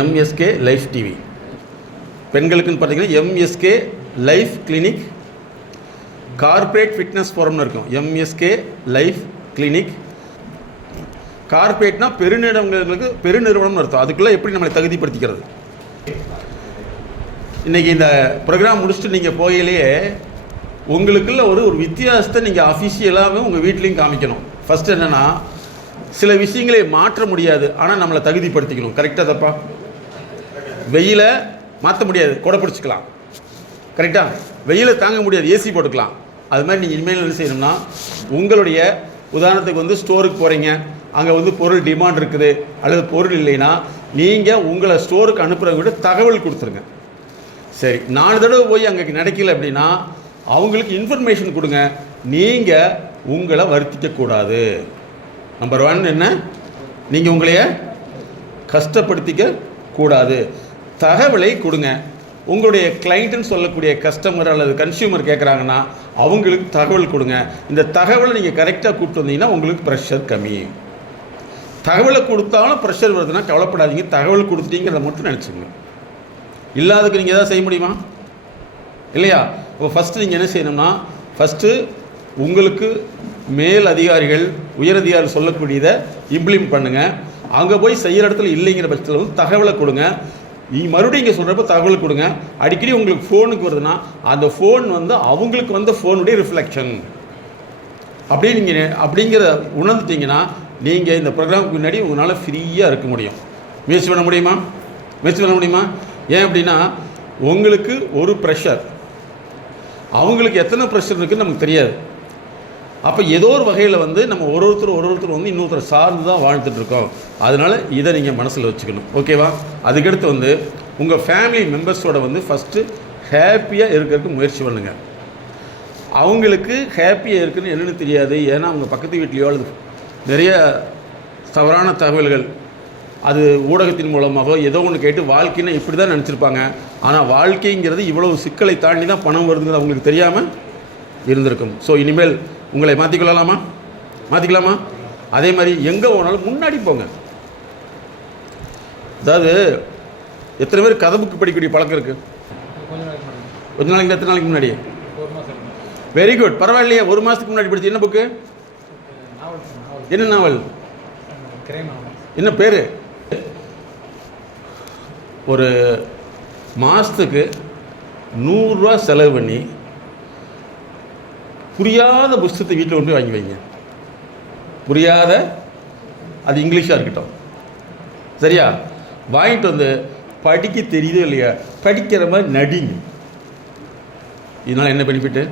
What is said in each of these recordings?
MSK life TV. பெண்களுக்குன்னு பார்த்தீங்கன்னா MSK life clinic, corporate fitness ஃபோரம்னு இருக்கும். MSK life clinic. கார்ப்பரேட்னா பெருநிறுவனம்னு அர்த்தம். அதுக்குள்ளே எப்படி நம்மளை தகுதிப்படுத்திக்கிறது. இன்றைக்கி இந்த ப்ரோக்ராம் முடிச்சுட்டு நீங்கள் போயிலேயே உங்களுக்குள்ள ஒரு வித்தியாசத்தை நீங்கள் அஃபிஷியலாகவே உங்கள் வீட்லேயும் காமிக்கணும். ஃபஸ்ட்டு என்னென்னா, சில விஷயங்களை மாற்ற முடியாது, ஆனால் நம்மளை தகுதிப்படுத்திக்கணும். கரெக்டாக தப்பா? வெயிலை மாற்ற முடியாது, கொடை பிடிச்சிக்கலாம். கரெக்டாக? வெயிலை தாங்க முடியாது, ஏசி போட்டுக்கலாம். அது மாதிரி நீங்கள் இனிமேல் என்ன செய்யணும்னா, உங்களுடைய உதாரணத்துக்கு ஸ்டோருக்கு போகிறீங்க, அங்கே பொருள் டிமாண்ட் இருக்குது அல்லது பொருள் இல்லைன்னா நீங்கள் உங்களை ஸ்டோருக்கு அனுப்புகிறவங்க விட தகவல் கொடுத்துருங்க. சரி, 4 தடவை போய் அங்கே நடக்கல அப்படின்னா அவங்களுக்கு இன்ஃபர்மேஷன் கொடுங்க. நீங்கள் உங்களை வருத்திக்கக்கூடாது. நம்பர் 1 என்ன, நீங்கள் உங்களைய கஷ்டப்படுத்திக்க கூடாது. தகவலை கொடுங்க. உங்களுடைய கிளைண்ட்டுன்னு சொல்லக்கூடிய கஸ்டமர் அல்லது கன்சியூமர் கேட்குறாங்கன்னா அவங்களுக்கு தகவல் கொடுங்க. இந்த தகவலை நீங்கள் கரெக்டாக கூப்பிட்டு வந்தீங்கன்னா உங்களுக்கு ப்ரெஷர் கம்மி. தகவலை கொடுத்தாலும் ப்ரெஷர் வருதுன்னா கவலைப்படாதீங்க. தகவல் கொடுத்துட்டீங்கிறத மட்டும் நினச்சிங்க. இல்லாததுக்கு நீங்கள் எதாவது செய்ய முடியுமா? இல்லையா? இப்போ ஃபஸ்ட்டு நீங்கள் என்ன செய்யணும்னா, ஃபஸ்ட்டு உங்களுக்கு மேல் அதிகாரிகள் உயரதிகாரிகள் சொல்லக்கூடியதை இம்ப்ளிமெண்ட் பண்ணுங்கள். அங்கே போய் செய்கிற இடத்துல இல்லைங்கிற பட்சத்தில் தகவலை கொடுங்க. மறுபடியும் இங்கே சொல்கிறப்ப தகவல் கொடுங்க. அடிக்கடி உங்களுக்கு ஃபோனுக்கு வருதுன்னா அந்த ஃபோன் அவங்களுக்கு வந்த ஃபோனுடைய ரிஃப்ளெக்ஷன் அப்படியே நீங்கள் அப்படிங்கிற உணர்ந்துட்டிங்கன்னா நீங்கள் இந்த ப்ரோக்ராமுக்கு முன்னாடி உங்களால் ஃப்ரீயாக இருக்க முடியும். முயற்சி பண்ண முடியுமா? ஏன் அப்படின்னா, உங்களுக்கு ஒரு ப்ரெஷர், அவங்களுக்கு எத்தனை ப்ரெஷர் இருக்குதுன்னு நமக்கு தெரியாது. அப்போ ஏதோ ஒரு வகையில் நம்ம ஒருத்தர் இன்னொருத்தர் சார்ந்து தான் வாழ்ந்துட்டுருக்கோம். அதனால் இதை நீங்கள் மனசில் வச்சுக்கணும். ஓகேவா? அதுக்கடுத்து உங்கள் ஃபேமிலி மெம்பர்ஸோட ஃபஸ்ட்டு ஹாப்பியாக இருக்கிறதுக்கு முயற்சி பண்ணுங்கள். அவங்களுக்கு ஹாப்பியாக இருக்குன்னு என்னென்னு தெரியாது. ஏன்னா அவங்க பக்கத்து வீட்லேயோ அல்லது நிறைய தவறான தகவல்கள் அது ஊடகத்தின் மூலமாக ஏதோ ஒன்று கேட்டு வாழ்க்கைன்னா இப்படி தான் நினச்சிருப்பாங்க. ஆனால் வாழ்க்கைங்கிறது இவ்வளவு சிக்கலை தாண்டி தான் பணம் வருதுங்கிறது அவங்களுக்கு தெரியாமல் இருந்திருக்கும். ஸோ இனிமேல் உங்களை மாற்றிக்கலாமா? அதே மாதிரி எங்கே போனாலும் முன்னாடி போங்க. அதாவது எத்தனை பேர் கதை புக்கு படிக்கக்கூடிய பழக்கம் இருக்குது? கொஞ்ச நாளைக்கு, எத்தனை நாளைக்கு முன்னாடி? வெரி குட், பரவாயில்லையே. 1 மாதத்துக்கு முன்னாடி படிச்சு என்ன புக்கு? என்ன நாவல்? என்ன பேர்? ஒரு மாதத்துக்கு 100 ரூபா செலவு பண்ணி புரியாத புஸ்தகத்தை வீட்டில் கொண்டு போய் வாங்கி வைங்க. புரியாத, அது இங்கிலீஷாக இருக்கட்டும், சரியா? வாங்கிட்டு படிக்க தெரியுதோ இல்லையா, படிக்கிற மாதிரி நடிங்க. இதனால் என்ன பெனிஃபிட்டு?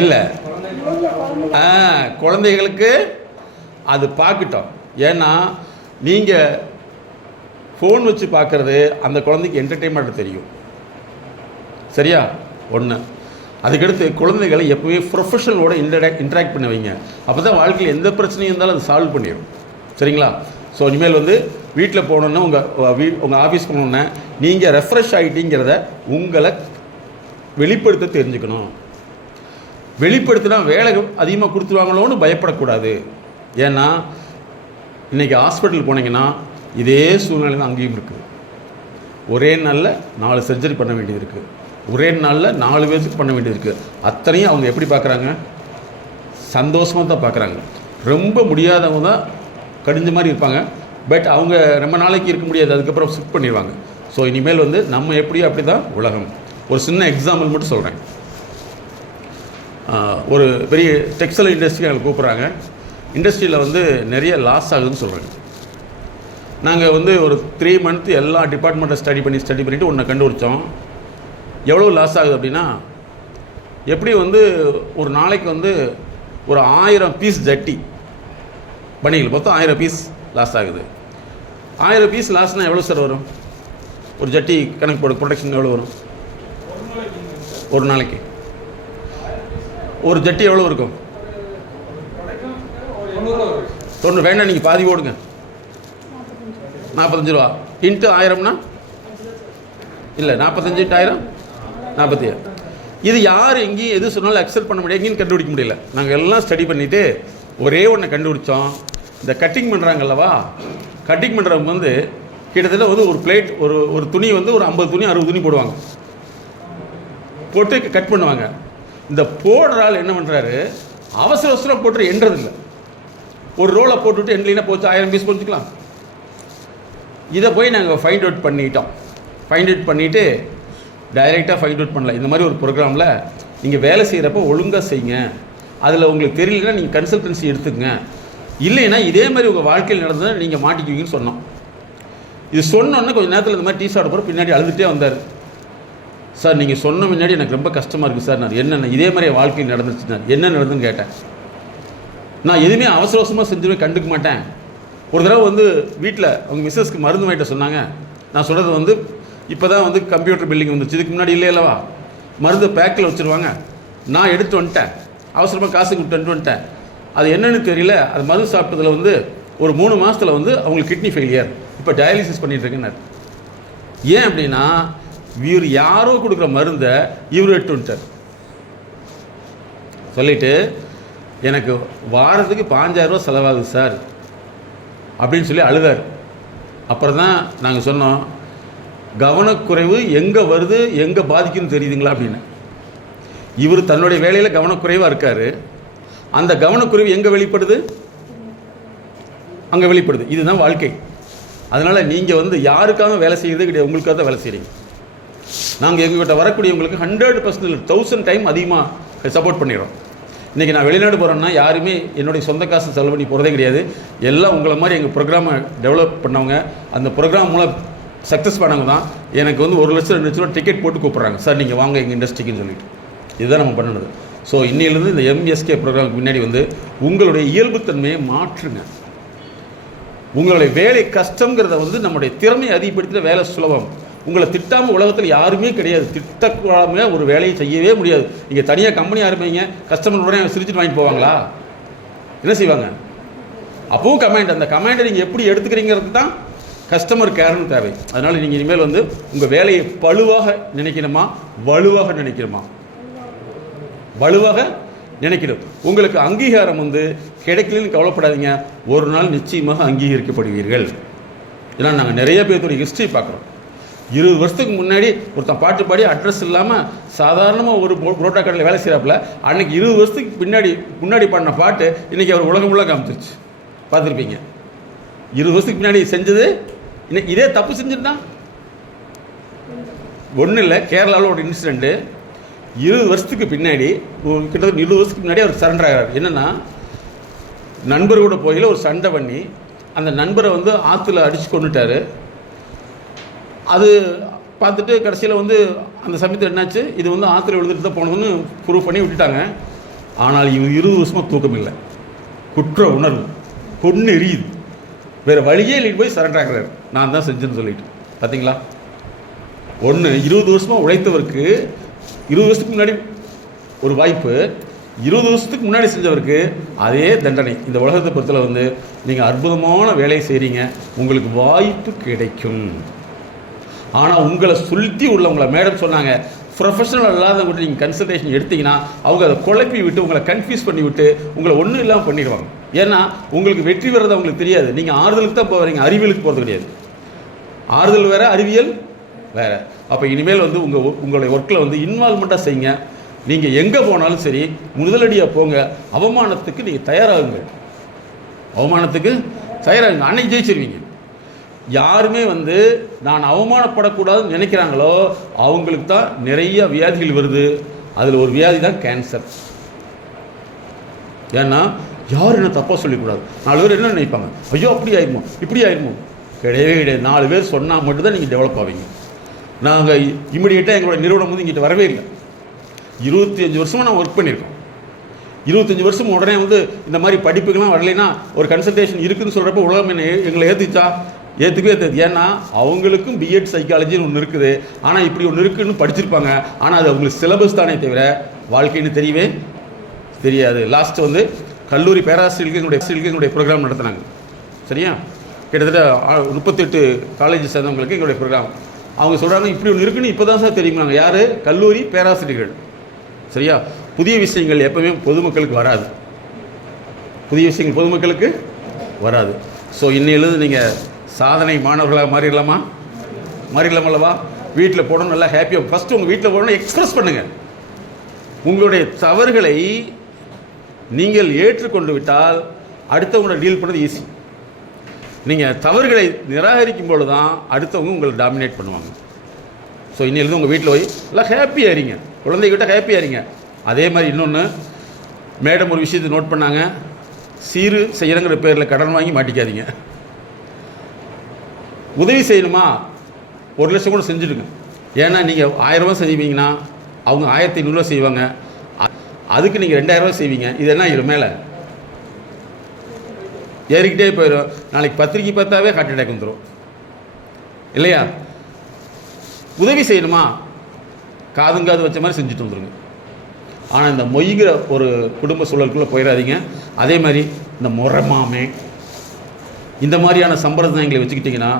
இல்லை, குழந்தைகளுக்கு அது பார்க்கட்டும். ஏன்னா நீங்கள் ஃபோன் வச்சு பார்க்குறது அந்த குழந்தைக்கு என்டர்டெயின்மெண்ட் தெரியும், சரியா? 1. அதுக்கடுத்து குழந்தைகளை எப்போவே ப்ரொஃபஷனலோட இன்ட்ராக்ட் பண்ண வைங்க. அப்போ தான் வாழ்க்கையில் எந்த பிரச்சனையும் இருந்தாலும் அது சால்வ் பண்ணிடும், சரிங்களா? ஸோ இனிமேல் வீட்டில் போகணுன்னா உங்கள் ஆஃபீஸ் போகணுன்னா நீங்கள் ரெஃப்ரெஷ் ஆகிட்டீங்கிறத உங்களை வெளிப்படுத்த தெரிஞ்சுக்கணும். வெளிப்படுத்தினா வேலை அதிகமாக கொடுத்துருவாங்களோன்னு பயப்படக்கூடாது. ஏன்னா இன்றைக்கி ஹாஸ்பிட்டல் போனீங்கன்னா இதே சூழ்நிலை தான் அங்கேயும் இருக்குது. ஒரே நாளில் 4 சர்ஜரி பண்ண வேண்டியது இருக்குது. ஒரே நாளில் 4 பேருக்கு பண்ண வேண்டியது இருக்குது. அத்தனையும் அவங்க எப்படி பார்க்குறாங்க? சந்தோஷமாக தான் பார்க்குறாங்க. ரொம்ப முடியாதவங்க தான் கடிஞ்ச மாதிரி இருப்பாங்க. பட் அவங்க ரொம்ப நாளைக்கு இருக்க முடியாது, அதுக்கப்புறம் ஷிஃப்ட் பண்ணிடுவாங்க. ஸோ இனிமேல் நம்ம எப்படியோ அப்படி தான் உலகம். ஒரு சின்ன எக்ஸாம்பிள் மட்டும் சொல்கிறேன். ஒரு பெரிய டெக்ஸ்டைல் இண்டஸ்ட்ரி எங்களை கூப்பிட்றாங்க. இண்டஸ்ட்ரியில் நிறைய லாஸ் ஆகுதுன்னு சொல்கிறாங்க. நாங்கள் ஒரு 3 மந்த் எல்லா டிபார்ட்மெண்ட்டை ஸ்டடி பண்ணிவிட்டு ஒன்றை கண்டுபிடிச்சோம். எவ்வளோ லாஸ் ஆகுது அப்படின்னா, எப்படி ஒரு நாளைக்கு ஒரு 1000 பீஸ் ஜட்டி பனிகள் மொத்தம் 1000 பீஸ் லாஸ் ஆகுது. 1000 பீஸ் லாஸ்னால் எவ்வளோ சார் வரும்? ஒரு ஜட்டி கணக்கு போடு, ப்ரொடக்ஷன் எவ்வளோ வரும் ஒரு நாளைக்கு? ஒரு ஜட்டி எவ்வளோ இருக்கும்? 90. வேண்டாம், நீங்கள் பாதி ஓடுங்க. 45 ரூபா இன்ட்டு 1000னா இல்லை, 45 இன்ட்டு 1000 47. இது யார் எங்கேயும் எது சொன்னாலும் அக்செப்ட் பண்ண முடியாது, எங்கேயும் கண்டுபிடிக்க முடியல. நாங்கள் எல்லாம் ஸ்டடி பண்ணிவிட்டு ஒரே ஒன்றை கண்டுபிடிச்சோம். இந்த கட்டிங் பண்ணுறாங்கல்லவா, கட்டிங் பண்ணுறவங்க வந்து கிட்டத்தட்ட வந்து ஒரு பிளேட் ஒரு துணி வந்து ஒரு 50 துணி 60 துணி போடுவாங்க, போட்டு கட் பண்ணுவாங்க. இந்த போடுற ஆள் என்ன பண்ணுறாரு, அவசர அவசரம் போட்டு எண்றதில்லை. ஒரு ரோலை போட்டுவிட்டு எண்ணினா போச்சு 1000 பீஸ் போச்சுக்கலாம். இதை போய் நாங்கள் ஃபைண்ட் அவுட் பண்ணிட்டோம். ஃபைண்ட் அவுட் பண்ணிவிட்டு டைரெக்டாக ஃபைண்ட் அவுட் பண்ணல. இந்த மாதிரி ஒரு ப்ரோக்ராமில் நீங்கள் வேலை செய்கிறப்போ ஒழுங்காக செய்யுங்க, அதில் உங்களுக்கு தெரியலன்னா நீங்கள் கன்சல்டன்சி எடுத்துக்கங்க, இல்லைன்னா இதே மாதிரி உங்கள் வாழ்க்கையில் நடந்ததை நீங்கள் மாட்டிக்குவீங்கன்னு சொன்னோம். இது சொன்னோன்னே கொஞ்சம் நேரத்தில் இந்த மாதிரி டீ சாப்பிட போகிற பின்னாடி அழுதுகிட்டே வந்தார். சார் நீங்கள் சொன்ன முன்னாடி எனக்கு ரொம்ப கஷ்டமாக இருக்குது சார், நான் என்னென்ன இதே மாதிரி வாழ்க்கையில் நடந்துச்சு, நான் என்ன நடந்துன்னு கேட்டேன். நான் எதுவுமே அவசர அவசரமாக செஞ்சுமே கண்டுக்க மாட்டேன். ஒரு தடவை வந்து வீட்டில் அவங்க மிஸ்ஸஸ்க்கு மருந்து வாங்கிட்ட சொன்னாங்க. நான் சொல்கிறது வந்து இப்போ தான் வந்து கம்ப்யூட்டர் பில்லிங் வந்துச்சு, இதுக்கு முன்னாடி இல்லை அல்லவா. மருந்து பேக்கில் வச்சுருவாங்க, நான் எடுத்து வந்துட்டேன், அவசரமாக காசுக்கு விட்டு வந்துட்டேன். அது என்னென்னு தெரியல, அது மருந்து சாப்பிட்டதில் வந்து ஒரு 3 மாதத்தில் வந்து அவங்களுக்கு கிட்னி ஃபெயிலியர், இப்போ டயாலிசிஸ் பண்ணிகிட்ருக்கேன்னு. ஏன் அப்படின்னா இவர் யாரோ கொடுக்குற மருந்தை இவர் எடுத்து வந்துட்டார். சொல்லிவிட்டு எனக்கு வாரத்துக்கு 5000 ரூபா செலவாகுது சார் அப்படின்னு சொல்லி அழுதார். அப்புறம் தான் நாங்கள் சொன்னோம், கவனக்குறைவு எங்கே வருது எங்கே பாதிக்குன்னு தெரியுதுங்களா அப்படின்னு. இவர் தன்னுடைய வேலையில் கவனக்குறைவாக இருக்கார், அந்த கவனக்குறைவு எங்கே வெளிப்படுது, அங்கே வெளிப்படுது. இதுதான் வாழ்க்கை. அதனால் நீங்கள் வந்து யாருக்காக வேலை செய்கிறதே கிடையாது, உங்களுக்காக தான் வேலை செய்கிறீங்க. நாங்கள் எங்கள்கிட்ட வரக்கூடியவங்களுக்கு 100% 1000 டைம் அதிகமாக சப்போர்ட் பண்ணிடுறோம். இன்றைக்கி நான் வெளிநாடு போகிறேன்னா யாருமே என்னுடைய சொந்த காசு செலவு பண்ணி போகிறதே கிடையாது. எல்லாம் உங்களை மாதிரி எங்கள் ப்ரோக்ராமை டெவலப் பண்ணவங்க, அந்த ப்ரோக்ராம் மூலம் சக்ஸஸ் பண்ணவங்க தான் எனக்கு வந்து 1 லட்சம் 2 லட்ச ரூபா டிக்கெட் போட்டு கூப்பிட்றாங்க, சார் நீங்கள் வாங்க எங்கள் இண்டஸ்ட்ரிக்குன்னு சொல்லிட்டு. இதுதான் நம்ம பண்ணுறது. ஸோ இன்னிலிருந்து இந்த MSK ப்ரோக்ராமுக்கு முன்னாடி வந்து உங்களுடைய இயல்புத்தன்மையை மாற்றுங்க. உங்களுடைய வேலை கஷ்டங்கிறத வந்து நம்முடைய திறமையை அதிகப்படுத்தின வேலை சுலபம். உங்களை திட்டாமல் உலகத்தில் யாருமே கிடையாது. திட்டக்கூடாமல் ஒரு வேலையை செய்யவே முடியாது. நீங்கள் தனியாக கம்பெனி ஆரம்பிங்க, கஸ்டமர் உடனே சிரிச்சுட்டு வாங்கிட்டு போவாங்களா? என்ன செய்வாங்க? அப்பவும் கமாண்ட், அந்த கமாண்டை நீங்கள் எப்படி எடுத்துக்கிறீங்கிறது தான் கஸ்டமர் கேர்னு தேவை. அதனால் நீங்கள் இனிமேல் வந்து உங்கள் வேலையை பளுவாக நினைக்கணுமா வலுவாக நினைக்கணுமா? வலுவாக நினைக்கணும். உங்களுக்கு அங்கீகாரம் வந்து கிடைக்கலன்னு கவலைப்படாதீங்க, ஒரு நாள் நிச்சயமாக அங்கீகரிக்கப்படுவீர்கள். ஏன்னா நாங்கள் நிறைய பேர்த்துடைய ஹிஸ்ட்ரி பார்க்குறோம். 20 வருஷத்துக்கு முன்னாடி ஒருத்தன் பாட்டு பாடி அட்ரஸ் இல்லாமல் சாதாரணமாக ஒரு புரோட்டா கடையில் வேலை செய்கிறாப்புல, அன்றைக்கி 20 வருஷத்துக்கு முன்னாடி பாடின பாட்டு இன்றைக்கி அவர் உலகம் ஃபுல்லாக காமிச்சிருச்சு. பார்த்துருப்பீங்க. 20 வருஷத்துக்கு முன்னாடி செஞ்சது இன்னைக்கு இதே தப்பு செஞ்சுருந்தான். ஒன்றும் இல்லை, கேரளாவில் ஒரு இன்சிடெண்ட்டு. 20 வருஷத்துக்கு பின்னாடி, கிட்டத்தட்ட 20 வருஷத்துக்கு முன்னாடி அவர் சரண்டர் ஆகிறார். என்னென்னா, நண்பரோட போயில் ஒரு சண்டை பண்ணி அந்த நண்பரை வந்து ஆற்றுல அடித்து கொண்டுட்டார். அது பார்த்துட்டு கடைசியில் வந்து அந்த சமயத்தில் என்னாச்சு, இது வந்து ஆற்றுல விழுந்துட்டு தான் போனதுன்னு ப்ரூவ் பண்ணி விட்டுட்டாங்க. ஆனால் இவர் 20 வருஷமாக தூக்கம் இல்லை, குற்ற உணர்வு கொன்று எரியுது, வேறு வழியே இல்லைன்னு போய் சரண்டர் ஆகிறார். நான் தான் செஞ்சேன்னு சொல்லிட்டு. பார்த்தீங்களா? 20 வருஷமாக உழைத்தவருக்கு 20 வருஷத்துக்கு முன்னாடி ஒரு வாய்ப்பு, 20 வருஷத்துக்கு முன்னாடி செஞ்சவருக்கு அதே தண்டனை. இந்த உலகத்தை பொறுத்தல வந்து நீங்கள் அற்புதமான வேலையை செய்கிறீங்க, உங்களுக்கு வாய்ப்பு கிடைக்கும். ஆனால் உங்களை சுற்றி உள்ளவங்களை மேடம் சொன்னாங்க, ப்ரொஃபஷனல் இல்லாதவங்கள்ட்ட நீங்கள் கன்சல்டேஷன் எடுத்தீங்கன்னா அவங்க அதை குழப்பி விட்டு உங்களை கன்ஃபியூஸ் பண்ணி விட்டு உங்களை ஒன்றும் இல்லாமல் பண்ணிடுவாங்க. ஏன்னா உங்களுக்கு வெற்றி பெறது அவங்களுக்கு தெரியாது. நீங்கள் ஆறுதலுக்கு தான் போகிறீங்க, அறிவியலுக்கு போகிறது கிடையாது. ஆறுதல் வேறு, அறிவியல் வேறு. அப்போ இனிமேல் வந்து உங்களுடைய ஒர்க்கில் வந்து இன்வால்மெண்ட்டாக செய்யுங்க. நீங்கள் எங்கே போனாலும் சரி முதலடியாக போங்க. அவமானத்துக்கு நீங்கள் தயாராகுங்க, அவமானத்துக்கு தயாராகுங்க. அன்னைக்கு ஜெயிச்சிருவீங்க. யாருமே வந்து நான் அவமானப்படக்கூடாதுன்னு நினைக்கிறாங்களோ அவங்களுக்கு தான் நிறைய வியாதிகள் வருது. அதில் ஒரு வியாதி தான் கேன்சர். ஏன்னா யாரும் என்ன தப்பாக சொல்லிக்கூடாது. 4 பேர் என்ன நினைப்பாங்க, ஐயோ அப்படி ஆயிருமோ இப்படி ஆயிருமோ. கிடையவே கிடையாது. 4 பேர் சொன்னால் மட்டும்தான் நீங்கள் டெவலப் ஆவீங்க. நாங்கள் இமிடியேட்டாக எங்களோட நிறுவனம் வந்து இங்கிட்ட வரவே இல்லை. 25 வருஷமாக நான் ஒர்க் பண்ணியிருக்கோம். 25 வருஷம் உடனே வந்து இந்த மாதிரி படிப்புக்கெல்லாம் வரலைன்னா ஒரு கன்சல்டேஷன் இருக்குதுன்னு சொல்கிறப்ப உலகம் எங்களை ஏற்றுச்சா? ஏற்றுக்கவே ஏற்றது. ஏன்னா அவங்களுக்கும் பிஎட் சைக்காலஜின்னு ஒன்று இருக்குது. ஆனால் இப்படி ஒன்று இருக்குதுன்னு படிச்சிருப்பாங்க. ஆனால் அது அவங்களுக்கு சிலபஸ் தானே தவிர வாழ்க்கைன்னு தெரியவே தெரியாது. லாஸ்ட்டு வந்து கல்லூரி பேராசிரியர்களுக்கு எங்களுடைய ப்ரோக்ராம் நடத்தினாங்க. சரியா? கிட்டத்தட்ட 38 காலேஜ் சேர்ந்தவங்களுக்கு எங்களுடைய ப்ரோக்ராம். அவங்க சொல்கிறாங்க இப்படி ஒன்று இருக்குன்னு இப்போ தான் சார் தெரியுமாங்க. யார்? கல்லூரி பேராசிரியர்கள். சரியா? புதிய விஷயங்கள் எப்பவுமே பொதுமக்களுக்கு வராது. புதிய விஷயங்கள் பொதுமக்களுக்கு வராது. ஸோ இன்னிலிருந்து நீங்கள் சாதனை மாணவர்களாக மாறிடலாமா அல்லவா? வீட்டில் போடணும், நல்லா ஹாப்பியாக ஃபஸ்ட்டு உங்கள் வீட்டில் போடணும், எக்ஸ்ப்ரெஸ் பண்ணுங்கள். உங்களுடைய தவறுகளை நீங்கள் ஏற்றுக்கொண்டு விட்டால் அடுத்தவங்களை டீல் பண்ணுறது ஈஸி. நீங்கள் தவறுகளை நிராகரிக்கும் பொழுது தான் அடுத்தவங்க உங்களை டாமினேட் பண்ணுவாங்க. ஸோ இன்னிலிருந்து உங்கள் வீட்டில் போய் எல்லாம் ஹாப்பியாக இருங்க, குழந்தைகிட்ட ஹாப்பியாக இருங்க. அதே மாதிரி இன்னொன்று, மேடம் ஒரு விஷயத்தை நோட் பண்ணாங்க, சீரு செய்யணுங்கிற பேரில் கடன் வாங்கி மாட்டிக்காதீங்க. உதவி செய்யணுமா, 1 லட்சம் கூட செஞ்சுடுங்க. ஏன்னா நீங்கள் 1000 ரூபா செய்வீங்கன்னா அவங்க 1500 ரூபா செய்வாங்க, அதுக்கு நீங்கள் 2000 ரூபா செய்வீங்க. இது என்ன ஆகிடும், மேலே ஏறிக்கிட்டே போயிடும். நாளைக்கு பத்திரிக்கை பார்த்தாவே ஹார்ட் அட்டாக் வந்துடும் இல்லையா? உதவி செய்யணுமா, காதுங்காது வச்ச மாதிரி செஞ்சுட்டு வந்துடுங்க. ஆனால் இந்த மொய்கிற ஒரு குடும்ப சூழலுக்குள்ளே போயிடாதீங்க. அதே மாதிரி இந்த முறமாமே இந்த மாதிரியான சம்பிரதாயங்களை வச்சுக்கிட்டிங்கன்னா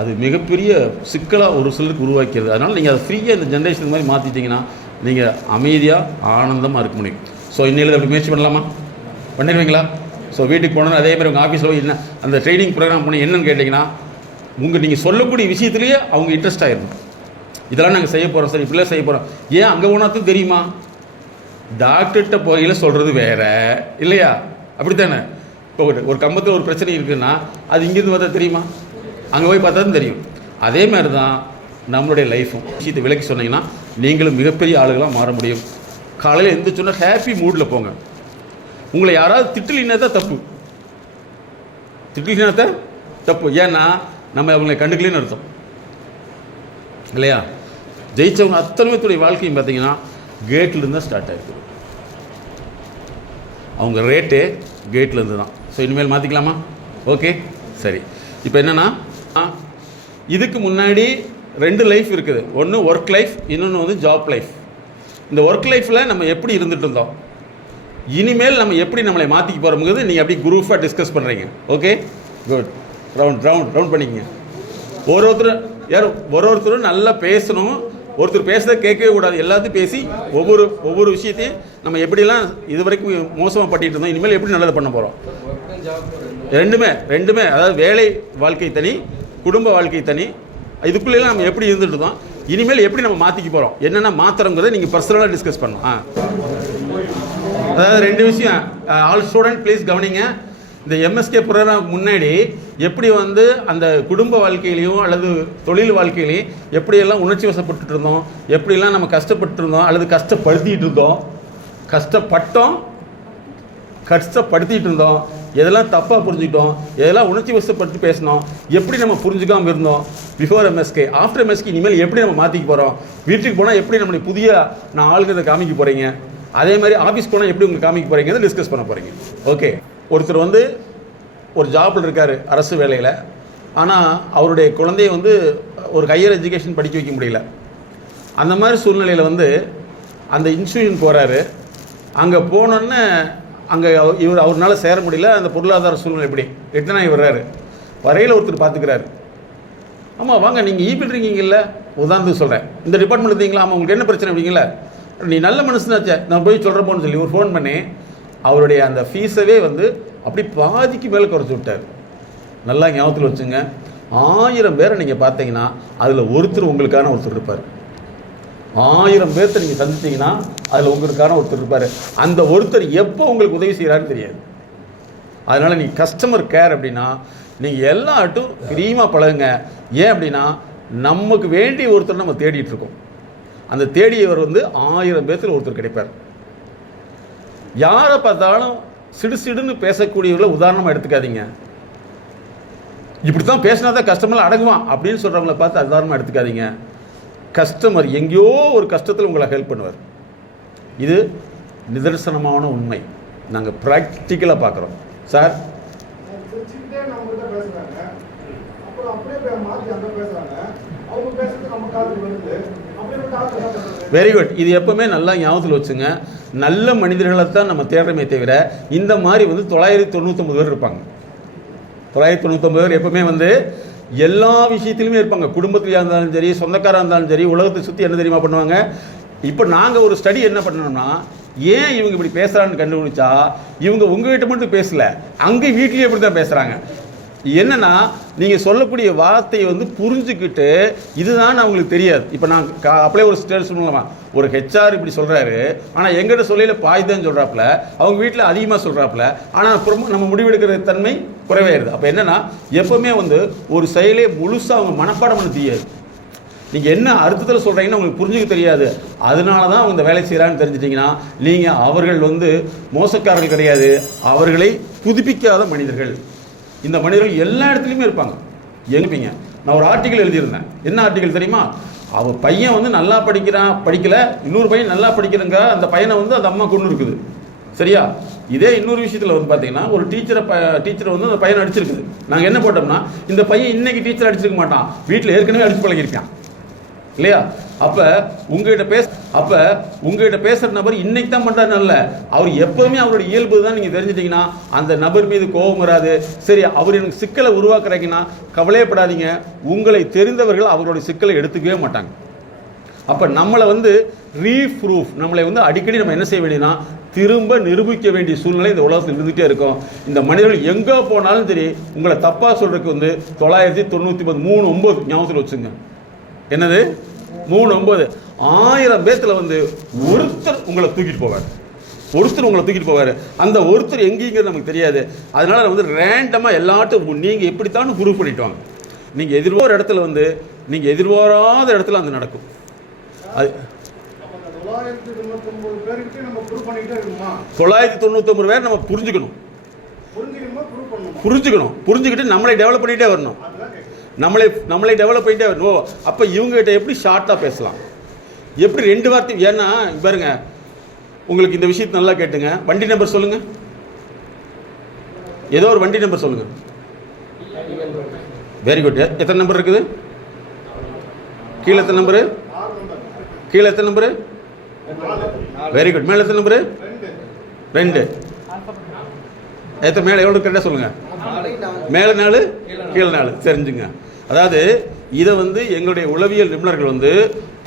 அது மிகப்பெரிய சிக்கலாக ஒரு சிலருக்கு உருவாக்கிறது. அதனால் நீங்கள் அதை ஃப்ரீயாக இந்த ஜென்ரேஷன் மாதிரி மாற்றிட்டிங்கன்னா நீங்கள் அமைதியாக ஆனந்தமாக இருக்க முடியும். ஸோ இன்னையில் அப்படி முயற்சி பண்ணிடுவீங்களா? ஸோ வீட்டுக்கு போனோன்னா அதே மாதிரி உங்கள் ஆஃபீஸில் போய் என்ன அந்த ட்ரைனிங் ப்ரோக்ராம் பண்ணி என்னென்னு கேட்டிங்கன்னா நீங்கள் சொல்லக்கூடிய விஷயத்துலேயே அவங்க இன்ட்ரெஸ்ட் ஆகிடணும். இதெல்லாம் நாங்கள் செய்ய போகிறோம் சார், இப்படிலாம் செய்ய போகிறோம். ஏன் அங்கே போனாலும் தெரியுமா? டாக்டர்கிட்ட போகையில் சொல்கிறது வேறு இல்லையா? அப்படி தானே? இப்போ ஒரு கம்பத்தில் ஒரு பிரச்சனை இருக்குதுன்னா அது இங்கேருந்து பார்த்தா தெரியுமா? அங்கே போய் பார்த்தா தான் தெரியும். அதே மாதிரி தான் நம்மளுடைய லைஃப்பும். விஷயத்தை விலக்கி சொன்னீங்கன்னா நீங்களும் மிகப்பெரிய ஆளுகளாக மாற முடியும். காலையில் எழுந்திரிச்சோன்னா ஹாப்பி மூடில் போங்க. உங்களை யாராவது திட்டலினா தான் தப்பு. ஏன்னா நம்ம அவங்களை கண்டுக்கலன்னு அர்த்தம் இல்லையா? ஜெயித்தவங்க அத்தனை பேருடைய வாழ்க்கையும் பார்த்தீங்கன்னா கேட்லேருந்து தான் ஸ்டார்ட் ஆகிருக்கு. அவங்க ரேட்டு கேட்லேருந்து தான். ஸோ இனிமேல் மாற்றிக்கலாமா? ஓகே, சரி. இப்போ என்னென்னா, இதுக்கு முன்னாடி 2 லைஃப் இருக்குது. ஒன்று ஒர்க் லைஃப், இன்னொன்று வந்து ஜாப் லைஃப். இந்த ஒர்க் லைஃப்பில் நம்ம எப்படி இருந்துகிட்டு இருந்தோம், இனிமேல் நம்ம எப்படி நம்மளை மாற்றிக்க போகிறோம்ங்கிறது நீங்கள் அப்படி குரூப்பாக டிஸ்கஸ் பண்ணுறீங்க. Okay, good. ரவுண்ட் பண்ணிக்கங்க. ஒருத்தரும் நல்லா பேசணும். ஒருத்தர் பேசுகிறத கேட்கவே கூடாது. எல்லாத்தையும் பேசி ஒவ்வொரு விஷயத்தையும் நம்ம எப்படிலாம் இது வரைக்கும் மோசமாக பண்ணிட்டு இருந்தோம், இனிமேல் எப்படி நல்லது பண்ண போகிறோம். ரெண்டுமே அதாவது வேலை வாழ்க்கை தனி, குடும்ப வாழ்க்கை தனி. இதுக்குள்ளெல்லாம் நம்ம எப்படி இருந்துட்டு இருந்தோம், இனிமேல் எப்படி நம்ம மாற்றிக்க போகிறோம், என்னென்ன மாத்திரங்கிறத நீங்கள் பர்சனலாக டிஸ்கஸ் பண்ணணும். அதாவது 2 விஷயம். ஆல் ஸ்டூடெண்ட் ப்ளீஸ் கவனிங்க. இந்த எம்எஸ்கே ப்ரோக்ராம் முன்னாடி எப்படி வந்து அந்த குடும்ப வாழ்க்கையிலையும் அல்லது தொழில் வாழ்க்கையிலையும் எப்படியெல்லாம் உணர்ச்சி வசப்பட்டு இருந்தோம், எப்படிலாம் நம்ம கஷ்டப்பட்டு இருந்தோம் அல்லது கஷ்டப்படுத்திட்டு இருந்தோம், எதெல்லாம் தப்பாக புரிஞ்சுக்கிட்டோம், எதெல்லாம் உணர்ச்சி வசப்பட்டு பேசினோம், எப்படி நம்ம புரிஞ்சுக்காமல் இருந்தோம் பிஃபோர் எம்எஸ்கே, ஆஃப்டர் எம்எஸ்கே இனிமேல் எப்படி நம்ம மாற்றிக்க போகிறோம், வீட்டுக்கு போனால் எப்படி நம்மளுடைய புதிய நான் ஆளுங்கிறத காமிக்க போகிறீங்க, அதே மாதிரி ஆஃபீஸ் போனால் எப்படி உங்களுக்கு காமிக்க போகிறீங்க டிஸ்கஸ் பண்ண போகிறீங்க. ஓகே, ஒருத்தர் வந்து ஒரு ஜாப்பில் இருக்கார் அரசு வேலையில். ஆனால் அவருடைய குழந்தைய வந்து ஒரு ஹையர் எஜுகேஷன் படிக்க வைக்க முடியல. அந்த மாதிரி சூழ்நிலையில் வந்து அந்த இன்ஸ்டியூஷன் போகிறாரு. அங்கே போனோன்னே அங்கே அவரால் சேர முடியல. அந்த பொருளாதார சூழ்நிலை எப்படி ரிட்டர்ன் ஆகி வர்றாரு. வரையில் ஒருத்தர் பார்த்துக்கிறாரு. ஆமாம் வாங்க, நீங்கள் ஈபில் இருக்கீங்கல்ல, உதாரணத்துக்கு சொல்கிறேன், இந்த டிபார்ட்மெண்ட் இருந்தீங்களா, ஆமாம் உங்களுக்கு என்ன பிரச்சனை அப்படிங்களா, நீ நல்ல மனுஷனாச்சே நான் போய் சொல்கிறப்போன்னு சொல்லி ஒரு ஃபோன் பண்ணி அவருடைய அந்த ஃபீஸவே வந்து அப்படி பாதிக்கு மேலே குறைச்சி விட்டார். நல்லா ஞாபகத்தில் வச்சுங்க, 1000 பேரை நீங்கள் பார்த்தீங்கன்னா அதில் ஒருத்தர் இருப்பார். 1000 பேர்த்த நீங்கள் சந்திச்சிங்கன்னா அதில் உங்களுக்கான ஒருத்தர் இருப்பார். அந்த ஒருத்தர் எப்போ உங்களுக்கு உதவி செய்கிறாருன்னு தெரியாது. அதனால் நீங்கள் கஸ்டமர் கேர் அப்படின்னா நீங்கள் எல்லாட்டும் பிரியமாக பழகுங்க. ஏன் அப்படின்னா நமக்கு வேண்டிய ஒருத்தர் நம்ம தேடிட்டு இருக்கோம். அந்த தேடியவர் வந்து 1000 பேர்த்தில் ஒருத்தர் கிடைப்பார். யாரை பார்த்தாலும் சிடுன்னு பேசக்கூடியவர்களை உதாரணமாக எடுத்துக்காதீங்க. இப்படி தான் பேசினா தான் கஸ்டமர் அடங்குவான் அப்படின்னு சொல்கிறவங்கள பார்த்து உதாரணமாக எடுத்துக்காதீங்க. கஸ்டமர் எங்கேயோ ஒரு கஷ்டத்தில் உங்களை ஹெல்ப் பண்ணுவார். இது நிதர்சனமான உண்மை. நாங்கள் ப்ராக்டிக்கலாக பார்க்குறோம். Sir very good. இது எப்பவுமே நல்லா ஞாபகத்தில் வச்சுங்க. நல்ல மனிதர்களை தான் நம்ம தேடுறமே தவிர இந்த மாதிரி வந்து 999 பேர் இருப்பாங்க. 999 பேர் எப்பவுமே வந்து எல்லா விஷயத்திலுமே இருப்பாங்க. குடும்பத்திலையாக இருந்தாலும் சரி, சொந்தக்காராக இருந்தாலும் சரி, உலகத்தை சுற்றி என்ன தெரியுமா பண்ணுவாங்க. இப்போ நாங்கள் ஒரு ஸ்டடி என்ன பண்ணோம்னா, ஏன் இவங்க இப்படி பேசுகிறான்னு கண்டுபிடிச்சா, இவங்க உங்ககிட்ட மட்டும் பேசல, அங்கே வீட்லேயே இப்படி தான் பேசுகிறாங்க. என்னன்னா, நீங்கள் சொல்லக்கூடிய வார்த்தையை வந்து புரிஞ்சுக்கிட்டு இதுதான் அவங்களுக்கு தெரியாது. இப்போ நான் அப்படியே ஒரு ஸ்டேட் சொல்லலாமா, ஒரு ஹெச்ஆர் இப்படி சொல்கிறாரு, ஆனால் எங்கிட்ட சொல்லையில் பாய் தான் சொல்கிறாப்புல, அவங்க வீட்டில் அதிகமாக சொல்கிறாப்புல, ஆனால் அப்புறமா நம்ம முடிவெடுக்கிற தன்மை குறைவாயிருது. அப்போ என்னென்னா, எப்போவுமே வந்து ஒரு செயலே முழுசாக அவங்க மனப்பாடம் பண்ண தெரியாது. நீங்கள் என்ன அர்த்தத்தில் சொல்கிறீங்கன்னு உங்களுக்கு புரிஞ்சுக்க தெரியாது. அதனால தான் அவங்க இந்த வேலை செய்கிறான்னு தெரிஞ்சிட்டிங்கன்னா, நீங்கள் அவர்கள் வந்து மோசக்காரர்கள் கிடையாது, அவர்களை புதுப்பிக்காத மனிதர்கள். இந்த மனிதர்கள் எல்லா இடத்துலையுமே இருப்பாங்க. எழுப்பீங்க. நான் ஒரு ஆர்டிக்கல் எழுதியிருந்தேன். என்ன ஆர்டிக்கல் தெரியுமா? அவன் பையன் வந்து நல்லா படிக்கலை, இன்னொரு பையன் நல்லா படிக்கிறங்க, அந்த பையனை வந்து அந்த அம்மா கொண்டு இருக்குது. சரியா? இதே இன்னொரு விஷயத்தில் வந்து பார்த்தீங்கன்னா, ஒரு டீச்சரை வந்து அந்த பையனை அடிச்சிருக்குது. நாங்கள் என்ன போட்டோம்னா, இந்த பையன் இன்னைக்கு டீச்சர் அடிச்சிருக்க மாட்டான், வீட்டில் ஏற்கனவே அடிச்சு பழகிருக்கான் இல்லையா? அப்போ உங்ககிட்ட பேசுகிற நபர் இன்னைக்கு தான் பண்ணுறாருன்னு, அவர் எப்போவுமே அவருடைய இயல்பு தான் நீங்கள் தெரிஞ்சிட்டிங்கன்னா அந்த நபர் மீது கோபம் வராது. சரி, அவர் எனக்கு சிக்கலை உருவாக்குறாங்கன்னா கவலையப்படாதீங்க, உங்களை தெரிந்தவர்கள் அவருடைய சிக்கலை எடுத்துக்கவே மாட்டாங்க. அப்போ நம்மளை வந்து ரீப்ரூஃப், நம்மளை வந்து அடிக்கடி நம்ம என்ன செய்ய வேண்டியதுன்னா திரும்ப நிரூபிக்க வேண்டிய சூழ்நிலை இந்த உலகத்தில் இருந்துகிட்டே இருக்கும். இந்த மனிதர்கள் எங்கே போனாலும் சரி உங்களை தப்பாக சொல்கிறதுக்கு வந்து 999 ஞாபகத்தில் வச்சுங்க. என்னது 39? 1000 பேத்தில் வந்து ஒருத்தர் உங்களை தூக்கிட்டு போவார். அந்த ஒருத்தர் எங்கேங்கிறது நமக்கு தெரியாது. அதனால வந்து ரேண்டமாக எல்லாட்டும் நீங்கள் எப்படித்தான் குரூப் பண்ணிட்டு வாங்க. நீங்கள் எதிர்பார இடத்துல வந்து நீங்கள் எதிர்பாராத இடத்துல அது நடக்கும். அது 999 பேர் நம்ம புரிஞ்சுக்கிட்டு நம்மளை டெவலப் பண்ணிகிட்டே வரணும். நம்மளை டெவலப் பண்ணிட்டே வரணும். அப்போ இவங்ககிட்ட எப்படி ஷார்ட்டாக பேசலாம், எப்படி 2 வார்த்தை. ஏன்னா பாருங்க, உங்களுக்கு இந்த விஷயத்தை நல்லா கேட்டுங்க. வண்டி நம்பர் சொல்லுங்க, ஏதோ ஒரு வண்டி நம்பர் சொல்லுங்க. Very good. எத்தனை நம்பர் இருக்குது? கீழே எத்தனை நம்பரு? Very good. மேலே எத்தனை நம்பரு? 2. மேலே எவ்வளோ கரெக்டாக சொல்லுங்க. மேலே 4 கீழே 4. தெரிஞ்சுங்க. அதாவது இதை வந்து எங்களுடைய உளவியல் நிபுணர்கள் வந்து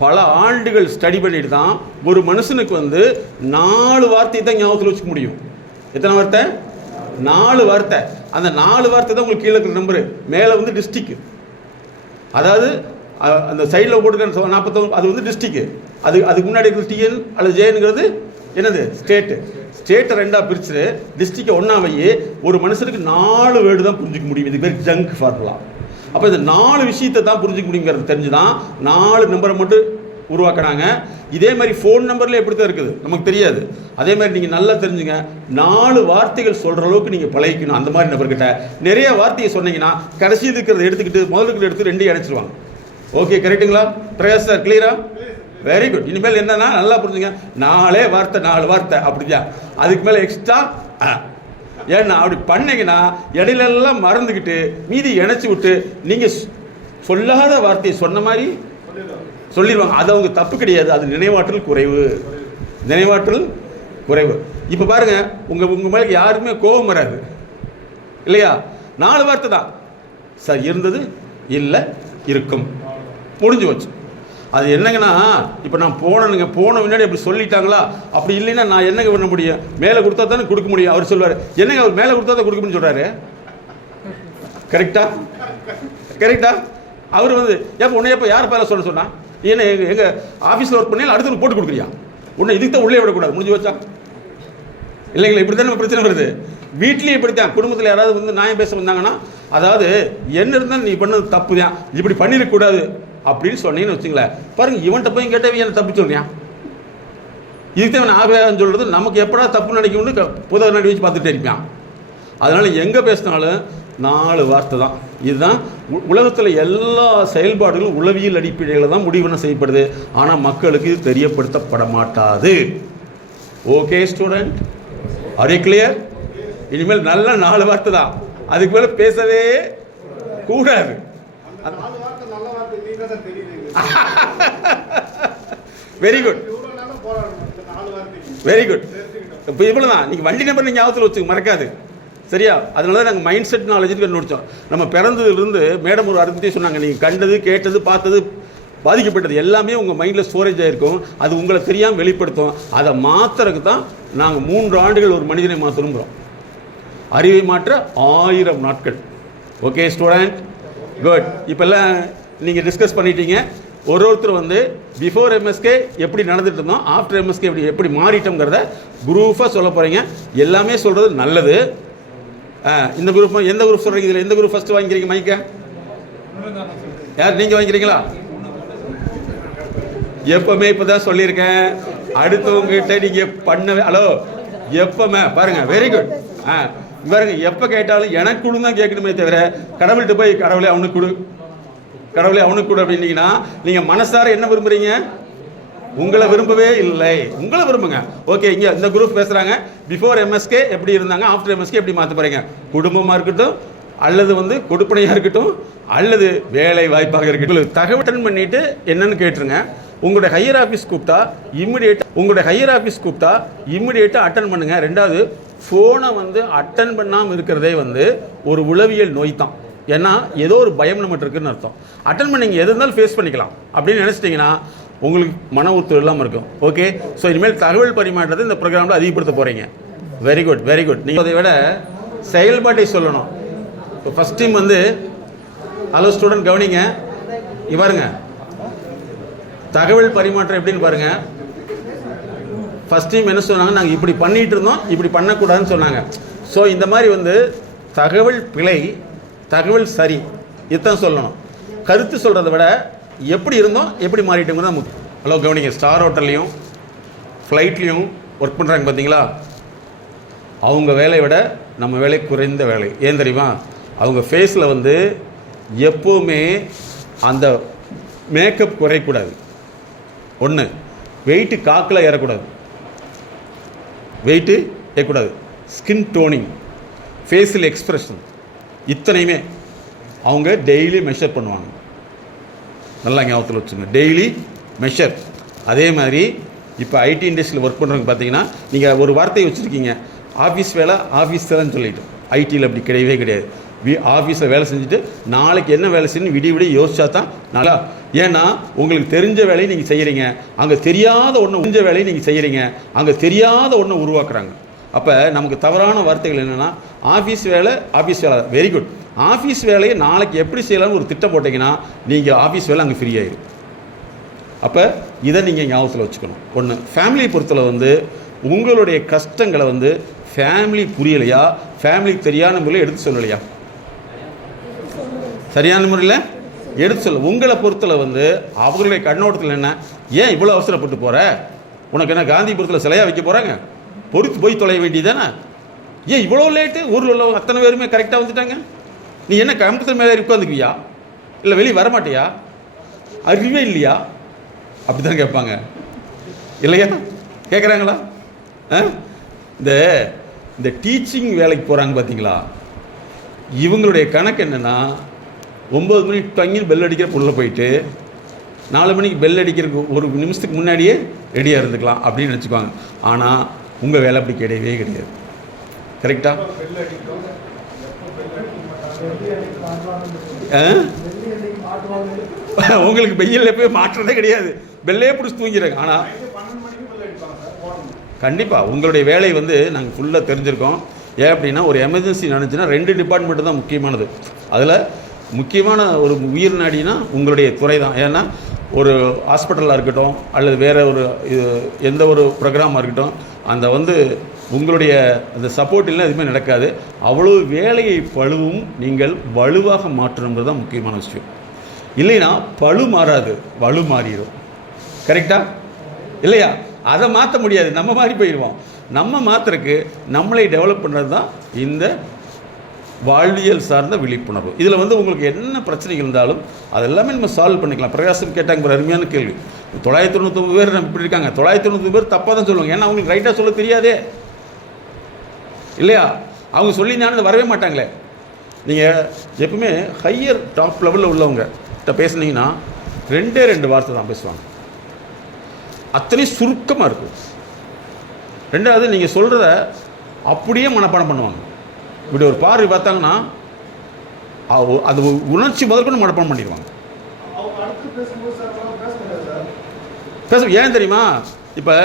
பல ஆண்டுகள் ஸ்டடி பண்ணிட்டு தான் ஒரு மனுஷனுக்கு வந்து 4 வார்த்தை தான் ஞாபகத்தில் வச்சுக்க முடியும். எத்தனை வார்த்தை? 4 வார்த்தை. அந்த 4 வார்த்தை தான் உங்களுக்கு கீழே இருக்கிற நம்பரு. மேலே வந்து டிஸ்ட்ரிக்ட், அதாவது அந்த சைடில் போட்டுக்கிற 49 அது வந்து டிஸ்ட்ரிக்ட். அதுக்கு முன்னாடி இருக்கிற டிஎன் அல்லது ஜேனுங்கிறது என்னது? ஸ்டேட்டு. ஸ்டேட்டை 2ஆக பிரிச்சுட்டு டிஸ்ட்ரிக்டை 1ஆ வையே ஒரு மனுஷனுக்கு 4 வேர்டு தான் புரிஞ்சிக்க முடியும். இதுக்கு பேர் ஜங்க் ஃபார்முலா. அப்போ இந்த 4 விஷயத்தை தான் புரிஞ்சிக்க முடியுங்கிறது தெரிஞ்சு தான் 4 நம்பரை மட்டும் உருவாக்கினாங்க. இதே மாதிரி ஃபோன் நம்பரில் எப்படி தான் இருக்குது நமக்கு தெரியாது. அதே மாதிரி நீங்கள் நல்லா தெரிஞ்சுங்க, 4 வார்த்தைகள் சொல்கிற அளவுக்கு நீங்கள் பழகிக்கணும். அந்த மாதிரி நபர்கிட்ட நிறைய வார்த்தையை சொன்னீங்கன்னா கடைசி இருக்கிறத எடுத்துக்கிட்டு முதலுக்கு எடுத்து 2 அடைச்சிருவாங்க. ஓகே, கரெக்டுங்களா? பிரகாஷ் சார், கிளியரா? Very good. இனிமேல் என்னன்னா நல்லா புரிஞ்சுங்க, 4 வார்த்தை அப்படியா, அதுக்கு மேலே எக்ஸ்ட்ரா. ஏன்னா அப்படி பண்ணீங்கன்னா இடையிலெல்லாம் மறந்துக்கிட்டு மீதி இணைச்சி விட்டு நீங்கள் சொல்லாத வார்த்தையை சொன்ன மாதிரி சொல்லிடுவாங்க. அது அவங்க தப்பு கிடையாது, அது நினைவாற்றல் குறைவு. இப்போ பாருங்க, உங்க மேலே யாருக்குமே கோபம் வராது இல்லையா? 4 வார்த்தை தான். சார் இருந்தது, இல்லை, இருக்கும், முடிஞ்சு வச்சு. அது என்னங்கன்னா, இப்போ நான் போன முன்னாடி அப்படி சொல்லிட்டாங்களா, அப்படி இல்லைன்னா நான் என்னங்க பண்ண முடியும்? மேலே கொடுத்தா தானே கொடுக்க முடியும். அவர் சொல்லுவார், என்னங்க அவர் மேலே கொடுத்தா தான் கொடுக்க முடியும்னு சொல்கிறாரு. கரெக்டா? அவர் வந்து உன்னை எப்போ யார் பேர சொல்ல சொன்னா? என்ன எங்கள் ஆஃபீஸில் ஒர்க் பண்ணி அடுத்தவங்க போட்டு கொடுக்குறியா? உன்னை இதுக்கு தான் உள்ளே விடக்கூடாது, முடிஞ்சு வச்சா இல்லைங்களா? இப்படி தானே பிரச்சனை வருது. வீட்லேயும் இப்படித்தான். குடும்பத்தில் யாராவது வந்து நியாயம் பேச வந்தாங்கன்னா, அதாவது என்ன இருந்தாலும் நீ பண்ணது தப்பு தான், இப்படி பண்ணிடக்கூடாது அப்படின்னு சொன்னீங்கன்னு வச்சுங்களேன், பாருங்க, இவன்கிட்ட போய் கேட்டவன் என்ன தப்பு சொல்றியா? இதுக்கு தான் ஆகவேன்னு சொல்றது. நமக்கு எப்படா தப்பு நினைக்கும்னு புதர் நடி வச்சு பார்த்துட்டே இருப்பான். அதனால எங்கே பேசினாலும் 4 வார்த்தை தான். இதுதான் உலகத்தில் எல்லா செயல்பாடுகளும் உளவியல் அடிப்படையில் தான் முடிவு செய்யப்படுது. ஆனால் மக்களுக்கு இது தெரியப்படுத்தப்பட மாட்டாது. Okay student, are you clear? இனிமேல் நல்ல 4 வார்த்தை தான், அதுக்கு மேலே பேசவே கூடாது. Very good. இப்போ இவ்வளோதான். நீங்கள் வண்டி நம்பர் நீங்கள் ஞாபகத்தில் வச்சு மறக்காது, சரியா? அதனால தான் நாங்கள் மைண்ட் செட் நாலேஜுக்கு கண்டுபிடிச்சோம். நம்ம பிறந்ததுலேருந்து மேடம் ஒரு அர்த்தத்தையும் சொன்னாங்க, நீங்கள் கண்டது, கேட்டது, பார்த்தது பாதிக்கப்பட்டது எல்லாமே உங்கள் மைண்டில் ஸ்டோரேஜ் ஆகிருக்கும். அது உங்களை தெரியாமல் வெளிப்படுத்தும். அதை மாற்றுறதுக்கு தான் நாங்கள் 3 ஆண்டுகள் ஒரு மனிதனை மாற்றணுங்கிறோம். அறிவை மாற்ற 1000 நாட்கள். Okay student, good. இப்போல்லாம் நீங்கள் டிஸ்கஸ் பண்ணிட்டீங்க. ஒருத்தர் வந்து பிஃபோர் எம்எஸ்கே எப்படி நடந்துட்டு இருந்தோம், ஆஃப்டர் எம்எஸ்கே எப்படி மாறிட்டோங்கிறத குரூப்பாக சொல்ல போகிறீங்க. எல்லாமே சொல்கிறது நல்லது. இந்த குரூப் எந்த குரூப் சொல்கிறீங்க? இதில் எந்த குரூப் ஃபஸ்ட்டு வாங்கிக்கிறீங்க? மைக்க யார்? நீங்கள் வாங்கிக்கிறீங்களா? எப்பவுமே இப்போ தான் சொல்லியிருக்கேன், அடுத்தவங்ககிட்ட நீங்கள் பண்ணவே. ஹலோ, எப்பவுமே பாருங்க, வெரி குட். பாருங்க, எப்போ கேட்டாலும் எனக்கு கொடு தான் கேட்கணுமே தவிர கடவுள்கிட்ட போய் கடவுளே அவனுக்கு கொடு, கடவுளே அவனுக்கு கொடு அப்படின்னீங்கன்னா நீங்கள் மனசார என்ன விரும்புறீங்க? உங்களை விரும்பவே இல்லை. உங்களை விரும்புங்க. ஓகே, இங்கே இந்த குரூப் பேசுகிறாங்க. பிஃபோர் எம்எஸ்கே எப்படி இருந்தாங்க, ஆஃப்டர் எம்எஸ்கே எப்படி மாற்ற போகிறீங்க? குடும்பமாக இருக்கட்டும், அல்லது வந்து கொடுப்பனையாக இருக்கட்டும், அல்லது வேலை வாய்ப்பாக இருக்கட்டும், தகவல் அட்டன் பண்ணிட்டு என்னன்னு கேட்டுருங்க. உங்களுடைய ஹையர் ஆஃபீஸ் கூப்பிட்டா இம்மிடியேட்டாக அட்டன் பண்ணுங்க. ரெண்டாவது, ஃபோனை வந்து அட்டன் பண்ணாமல் இருக்கிறதே வந்து ஒரு உளவியல் நோய் தான். ஏன்னா ஏதோ ஒரு பயம் நம்மகிட்ட இருக்குன்னு அர்த்தம். அட்டன் பண்ணி எது இருந்தாலும் ஃபேஸ் பண்ணிக்கலாம் அப்படின்னு நினச்சிட்டிங்கன்னா உங்களுக்கு மன உறுத்தல் இல்லாமல் இருக்கும். ஓகே, ஸோ இனிமேல் தகவல் பரிமாற்றத்தை இந்த ப்ரோக்ராமில் அதிகப்படுத்த போகிறீங்க. Very good, very good. நீங்கள் அதை விட செயல்பாட்டை சொல்லணும். இப்போ ஃபஸ்ட் டைம் வந்து ஹலோ ஸ்டூடெண்ட் கவனிங்க, பாருங்க தகவல் பரிமாற்றம் எப்படின்னு பாருங்கள். ஃபஸ்ட் டைம் என்ன சொன்னாங்க, நாங்கள் இப்படி பண்ணிகிட்டு இருந்தோம், இப்படி பண்ணக்கூடாதுன்னு சொன்னாங்க. ஸோ இந்த மாதிரி வந்து தகவல் பிழை, தகவல் சரி, இதுதான் சொல்லணும். கருத்து சொல்கிறத விட எப்படி இருந்தோம் எப்படி மாறிட்டோங்கிறது தான் முக்கியம். ஹலோ கவனிங்க, ஸ்டார் ஹோட்டல்லையும் ஃப்ளைட்லேயும் ஒர்க் பண்ணுறாங்க பார்த்தீங்களா, அவங்க வேலையை விட நம்ம வேலை குறைந்த வேலை. ஏன் தெரியுமா? அவங்க ஃபேஸில் வந்து எப்போவுமே அந்த மேக்கப் குறையக்கூடாது. ஒன்று, வெயிட்டு காக்கில் ஏறக்கூடாது, வெயிட்டு ஏறக்கூடாது. ஸ்கின் டோனிங், ஃபேஷியல் எக்ஸ்ப்ரெஷன், இத்தனையுமே அவங்க டெய்லி மெஷர் பண்ணுவாங்க. நல்லா ஞாபகத்தில் வச்சுங்க, டெய்லி மெஷர். அதே மாதிரி இப்போ ஐடி இண்டஸ்ட்ரியில் ஒர்க் பண்ணுறவங்க பார்த்தீங்கன்னா, நீங்கள் ஒரு வார்த்தையை வச்சுருக்கீங்க, ஆஃபீஸ் வேலை ஆஃபீஸ் வேலைன்னு சொல்லிட்டு. ஐடியில் அப்படி கிடையவே கிடையாது. ஆஃபீஸில் வேலை செஞ்சுட்டு நாளைக்கு என்ன வேலை செய்யணும் விடிய யோசிச்சா தான் நல்லா. ஏன்னா உங்களுக்கு தெரிஞ்ச வேலையை நீங்கள் செய்கிறீங்க, அங்கே தெரியாத ஒன்று உருவாக்குறாங்க. அப்போ நமக்கு தவறான வார்த்தைகள் என்னென்னா, ஆஃபீஸ் வேலை வெரி குட். ஆஃபீஸ் வேலையை நாளைக்கு எப்படி செய்யலாம்னு ஒரு திட்டம் போட்டிங்கன்னா நீங்கள் ஆஃபீஸ் வேலை அங்கே ஃப்ரீ ஆகிடும். அப்போ இதை நீங்கள் ஞாபகத்தில் வச்சுக்கணும். ஒன்று, ஃபேமிலியை பொறுத்தல வந்து உங்களுடைய கஷ்டங்களை வந்து ஃபேமிலி புரியலையா, ஃபேமிலிக்கு தெரியாத முறையில் எடுத்து சொல்லலையா, சரியான முறையில் எடுத்து சொல்ல. உங்களை பொறுத்தல வந்து அவர்களுடைய கண்ணோட்டத்தில் என்ன, ஏன் இவ்வளோ அவசரப்பட்டு போகிற, உனக்கு என்ன காந்திபுரத்தில் சிலையாக வைக்க போகிறாங்க, பொறுத்து போய் தொலைய வேண்டியதானே, ஏன் இவ்வளோ லேட்டு, ஊரில் உள்ளவங்க அத்தனை பேருமே கரெக்டாக வந்துட்டாங்க, நீ என்ன கம்ப்யூட்டர் மேலே உட்காந்துக்குவியா, இல்லை வெளியே வரமாட்டியா, அறிவே இல்லையா, அப்படி தான் கேட்பாங்க இல்லையா? கேட்குறாங்களா? இந்த டீச்சிங் வேலைக்கு போகிறாங்க பார்த்தீங்களா, இவங்களுடைய கணக்கு என்னென்னா, 9 மணிக்கு தங்கின்னு பெல் அடிக்கிற புள்ள போயிட்டு 4 மணிக்கு பெல் அடிக்கிறதுக்கு ஒரு நிமிஷத்துக்கு முன்னாடியே ரெடியாக இருந்துக்கலாம் அப்படின்னு நினச்சிக்குவாங்க. ஆனால் உங்கள் வேலை அப்படி கிடையவே கிடையாது. கரெக்டா? உங்களுக்கு வெயிலில் போய் மாற்றதே கிடையாது, பெல்லே பிடிச்சி தூங்கிறாங்க. ஆனால் கண்டிப்பாக உங்களுடைய வேலை வந்து நாங்கள் ஃபுல்லாக தெரிஞ்சிருக்கோம். ஏன் அப்படின்னா, ஒரு எமர்ஜென்சி நடந்துச்சுன்னா 2 டிபார்ட்மெண்ட்டு தான் முக்கியமானது. அதில் முக்கியமான ஒரு உயிர் நாடினா உங்களுடைய துறை தான். ஏன்னா ஒரு ஹாஸ்பிட்டலாக இருக்கட்டும், அல்லது வேறு ஒரு எந்த ஒரு ப்ரோக்ராமாக இருக்கட்டும், அந்த வந்து உங்களுடைய அந்த சப்போர்ட் இல்லை எதுவுமே நடக்காது. அவ்வளோ வேலையை பழுவும் நீங்கள் வலுவாக மாற்றணுங்கிறது தான் முக்கியமான விஷயம். இல்லைன்னா பழு மாறாது, வலு மாறிடும். கரெக்டா இல்லையா? அதை மாற்ற முடியாது, நம்ம மாறி போயிடுவோம். நம்ம மாத்திரக்கு நம்மளை டெவலப் பண்ணுறது தான் இந்த வாழ்வியல் சார்ந்த விழிப்புணர்வு. இதில் வந்து உங்களுக்கு என்ன பிரச்சனைகள் இருந்தாலும் அதெல்லாமே நம்ம சால்வ் பண்ணிக்கலாம். பிரகாசம் கேட்டாங்க ஒரு அருமையான கேள்வி. 999 பேர் நம்ம இப்படி இருக்காங்க, 999 பேர் தப்பாக தான் சொல்லுவாங்க. ஏன்னா அவங்களுக்கு ரைட்டாக சொல்ல தெரியாதே இல்லையா? அவங்க சொல்லியிருந்தாலும் வரவே மாட்டாங்களே. நீங்கள் எப்பவுமே ஹையர் டாப் லெவலில் உள்ளவங்க கிட்ட பேசுனீங்கன்னா 2 வார்த்தை தான் பேசுவாங்க, அத்தனை சுருக்கமாக இருக்கும். ரெண்டாவது, நீங்கள் சொல்கிறத அப்படியே மனப்பாடம் பண்ணுவாங்க. இப்படி ஒரு பார்வை பார்த்தாங்கன்னா அது உணர்ச்சி முதற்கொண்டு மனப்பாடம் பண்ணிடுவாங்க. ஏன் தெரியுமா? இப்போ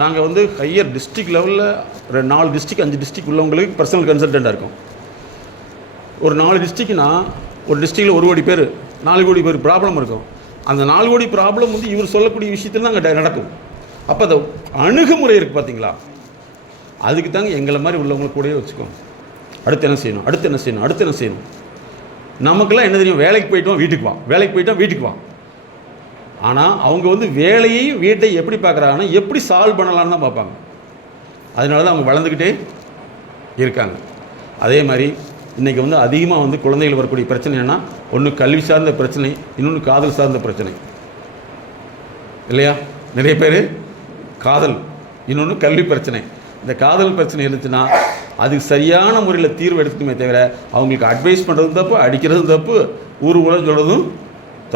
நாங்கள் வந்து ஹையர் டிஸ்ட்ரிக்ட் லெவலில் 4 டிஸ்ட்ரிக்ட் 5 டிஸ்ட்ரிக்ட் உள்ளவங்களுக்கு பர்சனல் கன்சல்டண்ட்டாக இருக்கும். ஒரு 4 டிஸ்ட்ரிக்ட்னா ஒரு டிஸ்ட்ரிக்டில் 1 கோடி பேர் 4 கோடி பேர் ப்ராப்ளம் இருக்கும். அந்த 4 கோடி ப்ராப்ளம் வந்து இவர் சொல்லக்கூடிய விஷயத்தில் தான் அங்கே நடக்கும். அப்போ அந்த அணுகுமுறை இருக்குது பார்த்தீங்களா, அதுக்கு தாங்க எங்களை மாதிரி உள்ளவங்களை கூடயே வச்சுக்கோங்க. அடுத்து என்ன செய்யணும், அடுத்து என்ன செய்யணும், அடுத்து என்ன செய்யணும். நமக்கெல்லாம் என்ன தெரியும், வேலைக்கு போயிட்டோம் வீட்டுக்கு வா, வேலைக்கு போயிட்டோம் வீட்டுக்கு வா. ஆனால் அவங்க வந்து வேலையையும் வீட்டை எப்படி பார்க்குறாங்கன்னா எப்படி சால்வ் பண்ணலான்னு தான் பார்ப்பாங்க. அதனால தான் அவங்க வளர்ந்துக்கிட்டே இருக்காங்க. அதே மாதிரி இன்றைக்கி வந்து அதிகமாக வந்து குழந்தைகள் வரக்கூடிய பிரச்சனை என்னென்னா, ஒன்று கல்வி சார்ந்த பிரச்சனை, இன்னொன்று காதல் சார்ந்த பிரச்சனை இல்லையா? நிறைய பேர் காதல், இன்னொன்று கல்வி பிரச்சனை. இந்த காதல் பிரச்சனை இருந்துச்சுன்னா அதுக்கு சரியான முறையில் தீர்வு எடுத்துக்குமே தவிர அவங்களுக்கு அட்வைஸ் பண்ணுறதும் தப்பு, அடிக்கிறதும் தப்பு, ஊர் உலகம் சொல்கிறதும்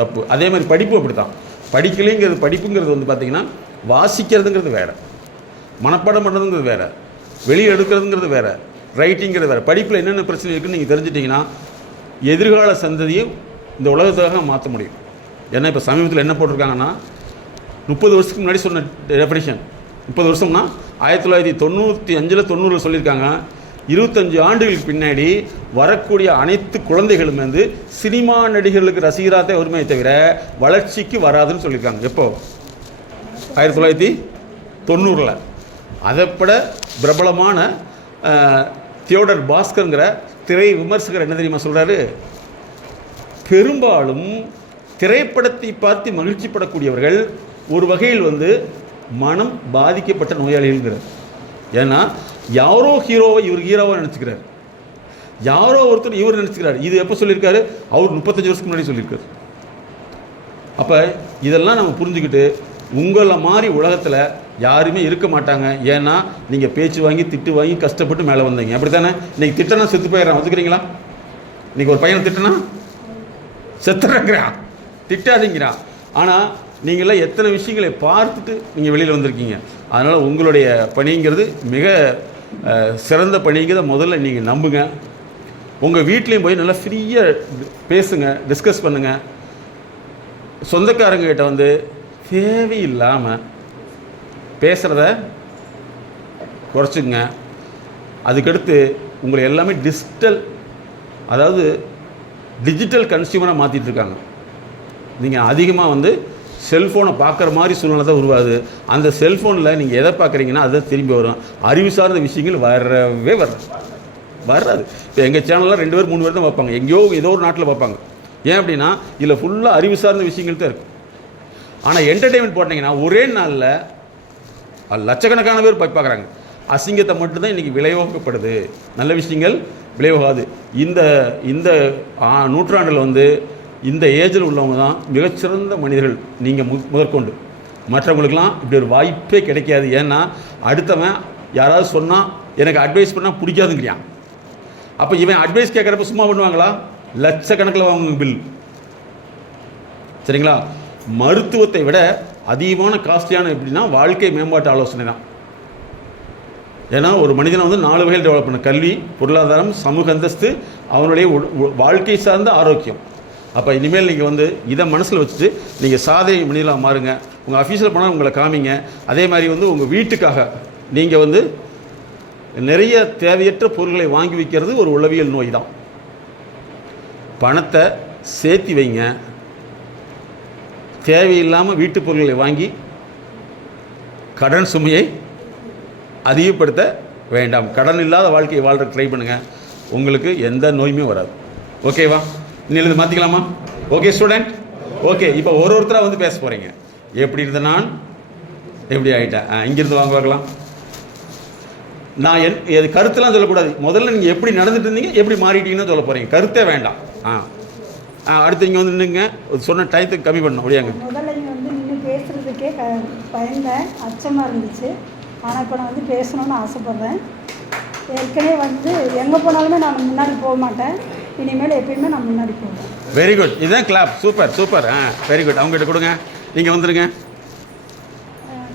தப்பு. அதே மாதிரி படிப்பு அப்படி தான். படிப்புங்கிறது வந்து பார்த்திங்கன்னா வாசிக்கிறதுங்கிறது வேறு, மனப்பாடம் பண்ணுறதுங்கிறது வேறு, வெளியே எடுக்கிறதுங்கிறது வேறு, ரைட்டிங்கிறது வேறு. படிப்பில் என்னென்ன பிரச்சனை இருக்குதுன்னு நீங்கள் தெரிஞ்சிட்டிங்கன்னா எதிர்கால சந்ததியை இந்த உலகத்துக்காக மாற்ற முடியும். ஏன்னா இப்போ சமீபத்தில் என்ன போட்டிருக்காங்கன்னா, 30 வருஷத்துக்கு முன்னாடி சொன்ன டெஃபினிஷன், 30 வருஷம்னா 1995 90 சொல்லியிருக்காங்க. 25 ஆண்டுகளுக்கு பின்னாடி வரக்கூடிய அனைத்து குழந்தைகளும் வந்து சினிமா நடிகர்களுக்கு ரசிகராகத்தே வருமே தவிர வளர்ச்சிக்கு வராதுன்னு சொல்லியிருக்காங்க. எப்போ? 1990. அதைப்பட பிரபலமான தியோடர் பாஸ்கருங்கிற திரை விமர்சகர் என்ன தெரியுமா சொல்கிறாரு? பெரும்பாலும் திரைப்படத்தை பார்த்து மகிழ்ச்சிப்படக்கூடியவர்கள் ஒரு வகையில் வந்து மனம் பாதிக்கப்பட்ட நோயாளிகள்ங்கிறார். ஏன்னா யாரோ ஹீரோவை இவர் ஹீரோவாக நினச்சிக்கிறார், யாரோ ஒருத்தர் இவர் நினச்சிக்கிறார். இது எப்போ சொல்லியிருக்காரு? அவர் 35 வருஷத்துக்கு முன்னாடி சொல்லியிருக்காரு. அப்போ இதெல்லாம் நம்ம புரிஞ்சுக்கிட்டு, உங்களை மாதிரி உலகத்தில் யாருமே இருக்க மாட்டாங்க. ஏன்னா நீங்கள் பேச்சு வாங்கி திட்டு வாங்கி கஷ்டப்பட்டு மேலே வந்தீங்க, அப்படி தானே? இன்றைக்கி திட்டனா செத்து போயிடறான், ஒத்துக்கிறீங்களா? இன்றைக்கி ஒரு பையனை திட்டனா செத்துறங்கிறான், திட்டாதீங்கிறான். ஆனால் நீங்களாம் எத்தனை விஷயங்களை பார்த்துட்டு நீங்கள் வெளியில் வந்திருக்கீங்க. அதனால் உங்களுடைய பணிங்கிறது மிக சிறந்த பணிங்கிறத முதல்ல நீங்கள் நம்புங்க. உங்கள் வீட்லேயும் போய் நல்லா ஃப்ரீயாக பேசுங்க, டிஸ்கஸ் பண்ணுங்கள். சொந்தக்காரங்கிட்ட வந்து தேவையில்லாமல் பேசுகிறத குறைச்சிங்க. அதுக்கடுத்து உங்களை எல்லாமே டிஜிட்டல் கன்சியூமராக மாற்றிட்டு இருக்காங்க. நீங்கள் அதிகமாக வந்து செல்ஃபோனை பார்க்குற மாதிரி சூழ்நிலை தான் உருவாகுது. அந்த செல்ஃபோனில் நீங்கள் எதை பார்க்குறீங்கன்னா அதை திரும்பி வரும். அறிவு சார்ந்த விஷயங்கள் வராது. இப்போ எங்கள் சேனலில் 2 பேர் 3 பேர் தான் பார்ப்பாங்க, எங்கேயோ ஏதோ ஒரு நாட்டில் பார்ப்பாங்க. ஏன் அப்படின்னா இதில் ஃபுல்லாக அறிவு சார்ந்த விஷயங்கள் தான் இருக்கும். ஆனால் என்டர்டெயின்மெண்ட் போட்டிங்கன்னா ஒரே நாளில் லட்சக்கணக்கான பேர் பார்க்குறாங்க. அசிங்கத்தை மட்டும்தான் இன்றைக்கி விளைவாக்கப்படுது, நல்ல விஷயங்கள் விளைவாகாது. இந்த நூற்றாண்டில் வந்து இந்த ஏஜில் உள்ளவங்க தான் மிகச்சிறந்த மனிதர்கள். நீங்கள் முதற்கொண்டு மற்றவங்களுக்கெல்லாம் இப்படி ஒரு வாய்ப்பே கிடைக்காது. ஏன்னா அடுத்தவன் யாராவது சொன்னால் எனக்கு அட்வைஸ் பண்ணால் பிடிக்காதுங்கிறியான். அப்போ இவன் அட்வைஸ் கேட்குறப்ப சும்மா பண்ணுவாங்களா? லட்சக்கணக்கில் வாங்குங்க பில். சரிங்களா? மருத்துவத்தை விட அதிகமான காஸ்ட்லியான எப்படின்னா வாழ்க்கை மேம்பாட்டு ஆலோசனை தான். ஏன்னா ஒரு மனிதனை வந்து 4 வகையில் டெவலப் பண்ண: கல்வி, பொருளாதாரம், சமூக அந்தஸ்து, அவனுடைய வாழ்க்கை சார்ந்த ஆரோக்கியம். அப்போ இனிமேல் நீங்கள் வந்து இதை மனசில் வச்சுட்டு நீங்கள் சாதனை மனிதனாக மாறுங்க. உங்கள் ஆஃபீஸில் போனால் உங்களை காமிங்க. அதே மாதிரி வந்து உங்கள் வீட்டுக்காக நீங்கள் வந்து நிறைய தேவையற்ற பொருட்களை வாங்கி வைக்கிறது ஒரு உளவியல் நோய் தான். பணத்தை சேர்த்தி வைங்க. தேவையில்லாமல் வீட்டு பொருட்களை வாங்கி கடன் சுமையை அதிகப்படுத்த வேண்டாம். கடன் இல்லாத வாழ்க்கையை வாழ்ற ட்ரை பண்ணுங்கள். உங்களுக்கு எந்த நோயுமே வராது. ஓகேவா? இன்னிலிருந்து மாற்றிக்கலாமா? Okay student? ஓகே. இப்போ ஒருத்தராக வந்து பேச போகிறீங்க. எப்படி இருந்த நான் எப்படி ஆகிட்டேன்? இங்கேருந்து வாங்க பார்க்கலாம். நான் கருத்தெல்லாம் சொல்லக்கூடாது. முதல்ல நீங்கள் எப்படி நடந்துட்டு இருந்தீங்க, எப்படி மாறிட்டீங்கன்னு சொல்ல போகிறீங்க. கருத்தே வேண்டாம். அடுத்து இங்கே வந்து நின்றுங்க. சொன்ன டயத்துக்கு கம்மி பண்ணணும். அப்படியாங்க. முதல்ல இங்கே வந்து நின்று பேசுகிறதுக்கே பயந்தேன், அச்சமாக இருந்துச்சு. ஆனால் இப்போ நான் வந்து பேசணும்னு ஆசைப்பட்றேன். ஏற்கனவே வந்து எங்கே போனாலுமே நான் முன்னாடி போக மாட்டேன். இனிமேல் எப்பயுமே நான் முன்னாடி போவேன். Very good. இதுதான் கிளாப். சூப்பர். Very good. அவங்ககிட்ட கொடுங்க. நீங்கள் வந்துடுங்க.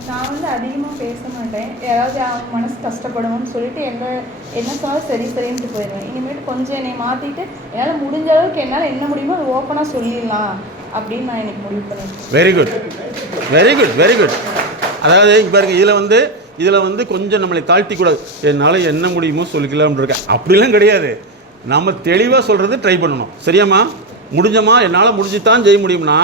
நான் வந்து அதிகமாக பேச மாட்டேன். யாராவது அவங்க மனசு கஷ்டப்படுவோம்னு சொல்லிட்டு என்ன சொன்னாலும் சரின்ட்டு போயிடுவேன். இனிமேல் கொஞ்சம் என்னை மாற்றிட்டு என்னால் முடிஞ்ச அளவுக்கு என்னால் என்ன முடியுமோ அது ஓப்பனாக சொல்லிடலாம் அப்படின்னு நான் எனக்கு முடிவு பண்ணேன். Very good. Very good very good. அதாவது இங்க பாருங்க, இதில் வந்து கொஞ்சம் நம்மளை தாழ்த்தி கூடாது. என்னால் என்ன முடியுமோ சொல்லிக்கலாம்னு இருக்கேன். அப்படிலாம் கிடையாது. நம்ம தெளிவாக சொல்கிறது ட்ரை பண்ணணும். சரியாம்மா? முடிஞ்சமா என்னால் முடிஞ்சு தான் செய்ய முடியும்னா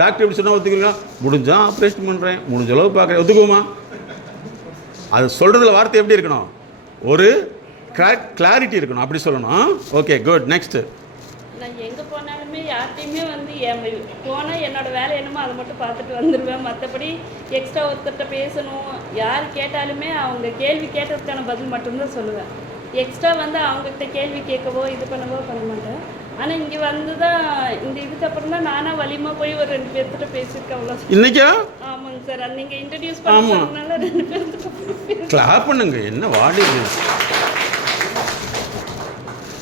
டாக்டர் எப்படி சொன்னால் ஒத்துக்கிறீங்களா? முடிஞ்சா ஆப்ரேஷன் பண்ணுறேன், முடிஞ்ச அளவு பார்க்குறேன், ஒத்துக்குவோமா? அது சொல்கிறதுல வார்த்தை எப்படி இருக்கணும்? ஒரு கிளாரிட்டி இருக்கணும், அப்படி சொல்லணும். Okay good. நெக்ஸ்ட்டு. நான் எங்கே போனாலுமே யார்கிட்டையுமே வந்து போனால் என்னோட வேலை என்னமோ அதை மட்டும் பார்த்துட்டு வந்துடுவேன். மற்றபடி எக்ஸ்ட்ரா ஒருத்தர்கிட்ட பேசணும், யார் கேட்டாலுமே அவங்க கேள்வி கேட்டதுக்கான பதில் மட்டும்தான் சொல்லுவேன். எக்ஸ்ட்ரா வந்து அவங்ககிட்ட கேள்வி கேட்கவோ இது பண்ணவோ பண்ண மாட்டேன். ஆனால் இங்கே வந்து தான் இந்த இதுக்கப்புறம் தான் நானாக வலிமா போய் ஒரு 2 பேர்த்திட்ட பேசியிருக்கேன். அவ்வளோ இன்னைக்கா? ஆமாங்க சார். அது நீங்கள் இன்ட்ரடியூஸ் பண்ணனால 2 பேர்த்துக்கு கிளாப் பண்ணுங்க. என்ன வாடி.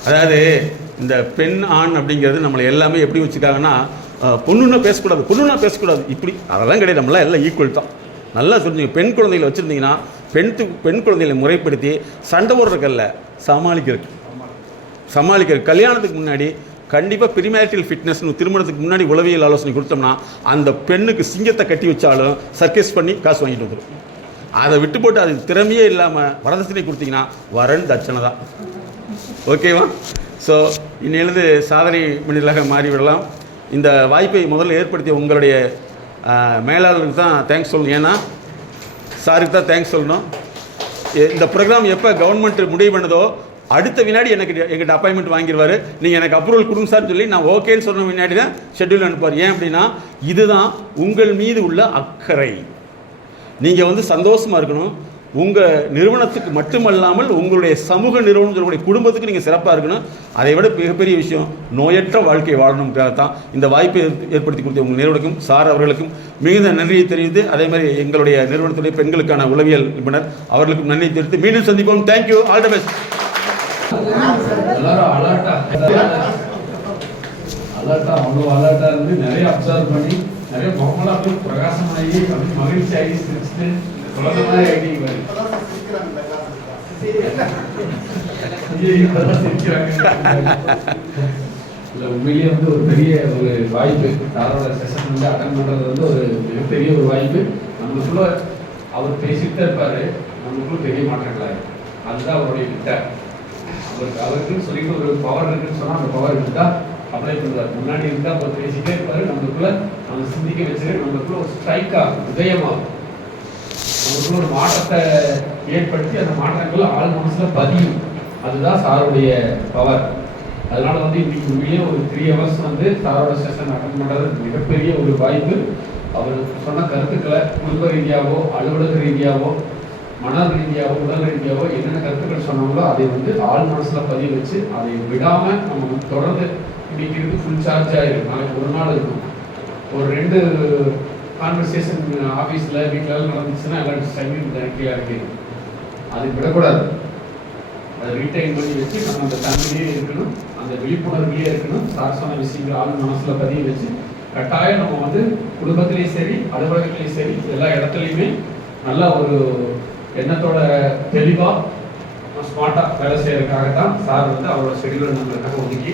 அதாவது இந்த பெண் ஆண் அப்படிங்கிறது நம்மளை எல்லாமே எப்படி வச்சுக்காங்கன்னா, பொண்ணுன்னா பேசக்கூடாது இப்படி அதெல்லாம் கிடையாது. நம்மளாம் எல்லாம் ஈக்குவல் தான். நல்லா சொல்லுங்க. பெண் குழந்தைகளை வச்சுருந்தீங்கன்னா பெண் குழந்தைகளை முறைப்படுத்தி சண்டை போடுறதுக்கல்ல, சமாளிக்கிற கல்யாணத்துக்கு முன்னாடி கண்டிப்பாக ப்ரீமேரிட்டல் ஃபிட்னஸ்னு திருமணத்துக்கு முன்னாடி உளவியல் ஆலோசனை கொடுத்தோம்னா அந்த பெண்ணுக்கு சிங்கத்தை கட்டி வச்சாலும் சர்க்கஸ் பண்ணி காசு வாங்கிட்டு வந்துடும். அதை விட்டு போட்டு அது திறமையே இல்லாமல் வரதட்சணை கொடுத்தீங்கன்னா வரன் தட்சணை தான். ஓகேவா? ஸோ இன்னிலிருந்து சாதனை மனிதர்களாக மாறிவிடலாம். இந்த வாய்ப்பை முதல்ல ஏற்படுத்திய உங்களுடைய மேலாளருக்கு தான் தேங்க்ஸ் சொல்லணும். ஏன்னா சாருக்கு தான் தேங்க்ஸ் சொல்லணும். இந்த ப்ரோக்ராம் எப்போ கவர்மெண்ட் முடிவு பண்ணதோ அடுத்த வினாடி எங்கிட்ட அப்பாயின்மெண்ட் வாங்கிடுவார். நீங்கள் எனக்கு அப்ரூவல் கொடுங்க சார்னு சொல்லி நான் ஓகேன்னு சொன்ன வினாடி தான் ஷெட்யூல் அனுப்புவார். ஏன் அப்படின்னா இதுதான் உங்கள் மீது உள்ள அக்கறை. நீங்கள் வந்து சந்தோஷமாக இருக்கணும். உங்கள் நிறுவனத்துக்கு மட்டுமல்லாமல் உங்களுடைய சமூக நிறுவனம் சொல்லக்கூடிய குடும்பத்துக்கு நீங்கள் சிறப்பாக இருக்கணும். அதை விட மிகப்பெரிய விஷயம் நோயற்ற வாழ்க்கை வாழணும்காக தான் இந்த வாய்ப்பை ஏற்படுத்தி கொடுத்த உங்கள் நிறுவனக்கும் சார் அவர்களுக்கும் மிகுந்த நன்றியை தெரிவித்து, அதே மாதிரி எங்களுடைய நிறுவனத்துடைய பெண்களுக்கான உளவியல் நிபுணர் அவர்களுக்கும் நன்றியை தெரிவித்து மீண்டும் சந்திப்போம். தேங்க்யூ. All the best. அலர்ட்டா இருந்து நிறைய அப்சர்வ் பண்ணி நிறைய முகமெல்லாம் பிரகாசமாகி மகிழ்ச்சி ஆகி சிரிச்சுட்டு குழந்தை ஆகி இல்லை உண்மையிலேயே வந்து ஒரு பெரிய ஒரு வாய்ப்பு. சாரோட செஷன் வந்து அட்டன் பண்ணுறது வந்து ஒரு மிகப்பெரிய ஒரு வாய்ப்பு. நம்மளுக்குள்ள அவர் பேசிட்டு தான் இருப்பார், நம்மளுக்குள்ள பெரிய மாற்றங்களாக அதுதான் அவருடைய கிட்ட. அவருக்குன்னு சொல்லிட்டு ஒரு பவர் இருக்குன்னு சொன்னால் அந்த பவர் இருந்தா அப்ளை பண்ணுவார். முன்னாடி இருந்தால் அவர் பேசிட்டே இருப்பார், நம்மளுக்குள்ள நம்ம சிந்திக்க வச்சுட்டு நம்மளுக்குள்ள ஒரு ஸ்ட்ரைக்காகும், உதயமாகும், நம்மளுக்குள்ள ஒரு மாற்றத்தை ஏற்படுத்தி அந்த மாற்றங்கள் ஆள் மனசுல பதியும். அதுதான் சாருடைய பவர். அதனால வந்து இன்னைக்கு உண்மையிலேயே ஒரு 3 hours வந்து சாரோட செஷன் அட்டன் பண்ணுறது மிகப்பெரிய ஒரு வாய்ப்பு. அவர் சொன்ன கருத்துக்களை குடும்ப ரீதியாவோ அலுவலக ரீதியாவோ மன ரீதியாவோ உடல் ரீதியாவோ என்னென்ன கருத்துக்கள் சொன்னாங்களோ அதை வந்து ஆள் மனசில் பதிய வச்சு அதை விடாமல் நம்ம தொடர்ந்து இன்னைக்கு இருந்து ஃபுல் சார்ஜ் ஆகிடும். நாளைக்கு ஒரு நாள் இருக்கும். ஒரு 2 கான்வர்சேஷன் ஆஃபீஸில் வீட்டில் நடந்துச்சுன்னா எல்லாரும் டைமிங் கீழே இறக்கிடும். அதை விடக்கூடாது. அதை ரீட்டைன் பண்ணி வச்சு நம்ம அந்த தன்மையிலே இருக்கணும், அந்த விழிப்புணர்வுலேயே இருக்கணும். சார் சொன்ன விஷயங்கள் ஆள் மனசில் பதிய வச்சு கட்டாயம் நம்ம வந்து குடும்பத்திலையும் சரி அலுவலகத்திலையும் சரி எல்லா இடத்துலையுமே நல்லா ஒரு எண்ணத்தோட தெளிவாக ஸ்மார்ட்டாக வேலை செய்யறதுக்காகத்தான் சார் வந்து அவரோட ஷெடியூலை நம்மளுக்காக ஒதுக்கி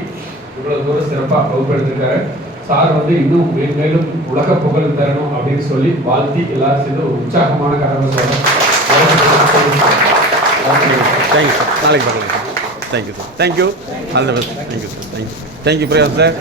இவ்வளோ தூரம் சிறப்பாக வகுப்பெடுத்திருக்காரு. சார் வந்து இன்னும் மேலும் உலக புகழ் தரணும் அப்படின்னு சொல்லி வாழ்த்தி எல்லாரும் சேர்ந்து ஒரு உற்சாகமான கரவசோட தேங்க்யூ சார். நாளைக்கு பார்க்கலாம் sir. Thank you sir. Thank you. All the best. Thank you sir. Thank you. Thank you Prakash sir.